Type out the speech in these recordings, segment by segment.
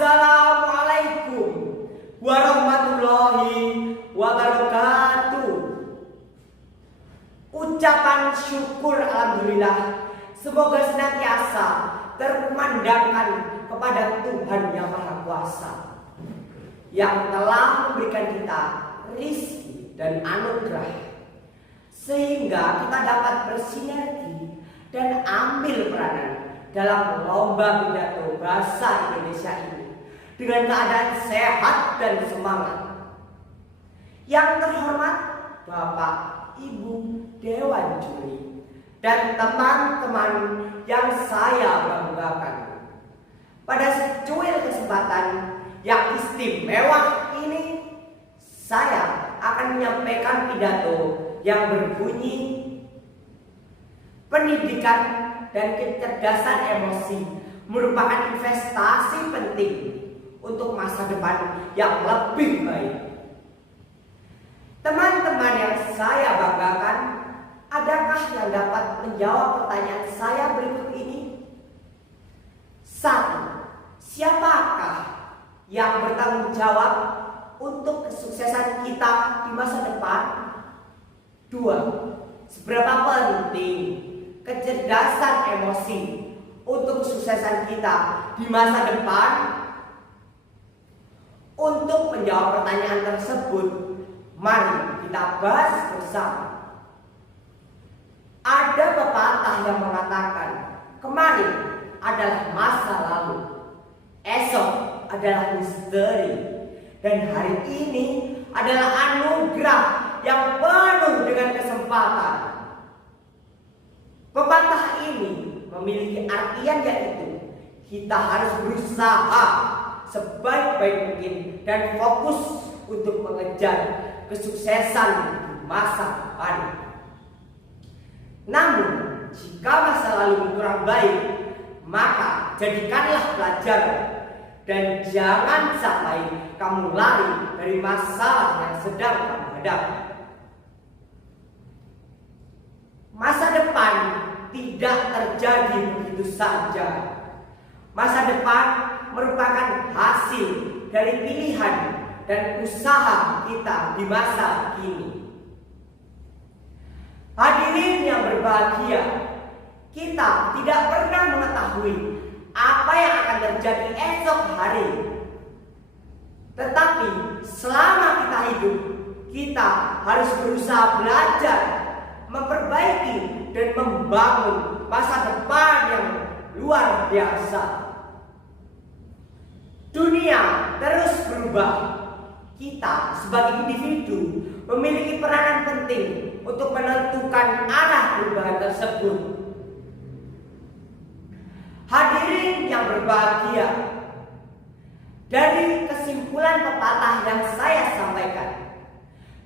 Assalamualaikum warahmatullahi wabarakatuh. Ucapan syukur alhamdulillah semoga senantiasa terkumandangkan kepada Tuhan yang Maha Kuasa yang telah memberikan kita rizki dan anugerah sehingga kita dapat bersinergi dan ambil peranan dalam lomba pidato bahasa Indonesia ini dengan keadaan sehat dan semangat. Yang terhormat Bapak Ibu Dewan Juri dan teman-teman yang saya banggakan, pada secuil kesempatan yang istimewa ini saya akan menyampaikan pidato yang berbunyi pendidikan dan kecerdasan emosi merupakan investasi penting untuk masa depan yang lebih baik. Teman-teman yang saya banggakan, adakah yang dapat menjawab pertanyaan saya berikut ini? 1. Siapakah yang bertanggung jawab untuk kesuksesan kita di masa depan? 2. Seberapa penting kecerdasan emosi untuk kesuksesan kita di masa depan? Untuk menjawab pertanyaan tersebut, mari kita bahas bersama. Ada pepatah yang mengatakan, kemarin adalah masa lalu, esok adalah misteri, dan hari ini adalah anugerah yang penuh dengan kesempatan. Pepatah ini memiliki artian yaitu kita harus berusaha sebaik-baik mungkin dan fokus untuk mengejar kesuksesan di masa depan. Namun, jika masa lalu kurang baik, maka jadikanlah pelajaran dan jangan sampai kamu lari dari masalah yang sedang kamu hadapi. Masa depan tidak terjadi begitu saja. Masa depan merupakan hasil dari pilihan dan usaha kita di masa kini. Hadirin yang berbahagia, kita tidak pernah mengetahui apa yang akan terjadi esok hari. Tetapi selama kita hidup, kita harus berusaha belajar, memperbaiki dan membangun masa depan yang luar biasa. Dunia terus berubah. Kita sebagai individu memiliki peranan penting untuk menentukan arah perubahan tersebut. Hadirin yang berbahagia, dari kesimpulan pepatah yang saya sampaikan,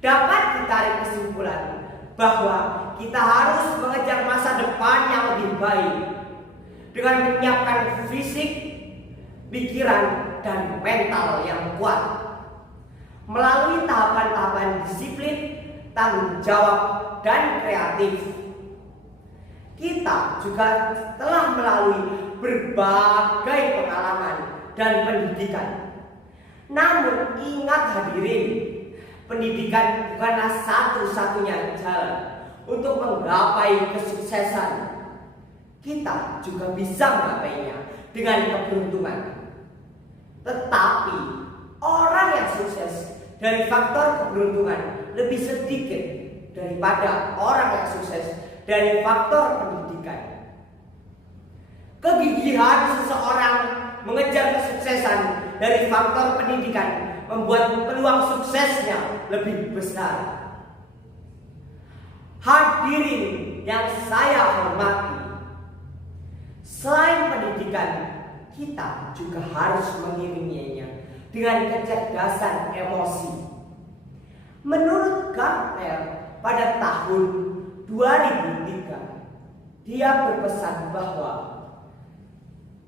dapat ditarik kesimpulan bahwa kita harus mengejar masa depan yang lebih baik dengan menyiapkan fisik, pikiran, dan mental yang kuat melalui tahapan-tahapan disiplin, tanggung jawab, dan kreatif. Kita juga telah melalui berbagai pengalaman dan pendidikan. Namun ingat hadirin, pendidikan bukanlah satu-satunya jalan untuk menggapai kesuksesan. Kita juga bisa menggapainya dengan keberuntungan. Tetapi orang yang sukses dari faktor keberuntungan lebih sedikit daripada orang yang sukses dari faktor pendidikan. Kegigihan seseorang mengejar kesuksesan dari faktor pendidikan membuat peluang suksesnya lebih besar. Hadirin yang saya hormati, selain pendidikan, kita juga harus mengiringinya dengan kecerdasan emosi. Menurut Gartner pada tahun 2003, dia berpesan bahwa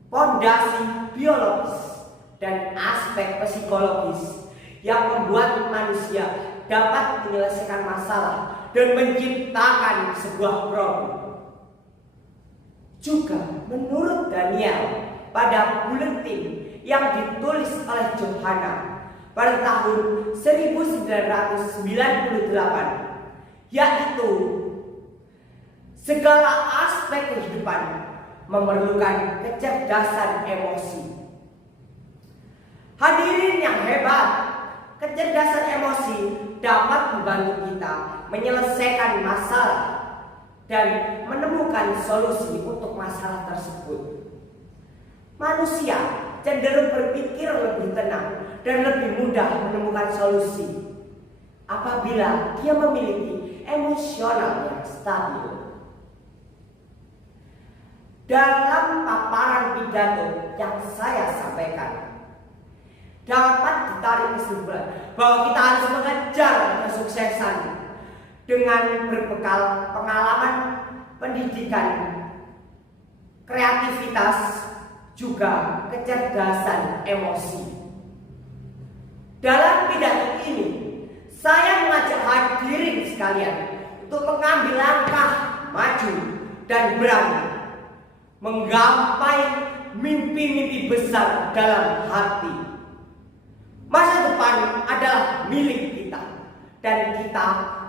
fondasi biologis dan aspek psikologis yang membuat manusia dapat menyelesaikan masalah dan menciptakan sebuah problem. Juga menurut Daniel pada buletin yang ditulis oleh Johana pada tahun 1998, yaitu segala aspek kehidupan memerlukan kecerdasan emosi. Hadirin yang hebat, kecerdasan emosi dapat membantu kita menyelesaikan masalah dan menemukan solusi untuk masalah tersebut. Manusia cenderung berpikir lebih tenang dan lebih mudah menemukan solusi apabila dia memiliki emosional yang stabil. Dalam paparan pidato yang saya sampaikan, dapat ditarik kesimpulan bahwa kita harus mengejar kesuksesan dengan berbekal pengalaman, pendidikan, kreativitas, juga kecerdasan emosi. Dalam pidato ini, saya mengajak hadirin sekalian untuk mengambil langkah maju dan berani menggapai mimpi-mimpi besar dalam hati. Masa depan adalah milik kita dan kita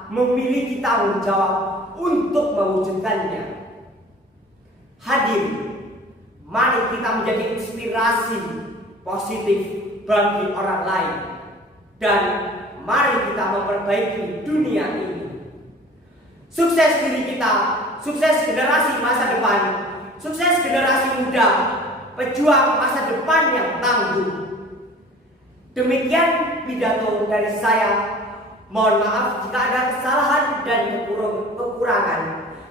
memiliki tanggung jawab untuk mewujudkannya. Hadir, mari kita menjadi inspirasi positif bagi orang lain dan mari kita memperbaiki dunia ini. Sukses diri kita, sukses generasi masa depan, sukses generasi muda, pejuang masa depan yang tangguh. Demikian pidato dari saya. Mohon maaf jika ada kesalahan dan kekurangan.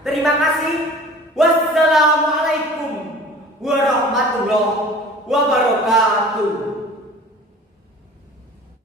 Terima kasih. Wassalamualaikum warahmatullahi wabarakatuh.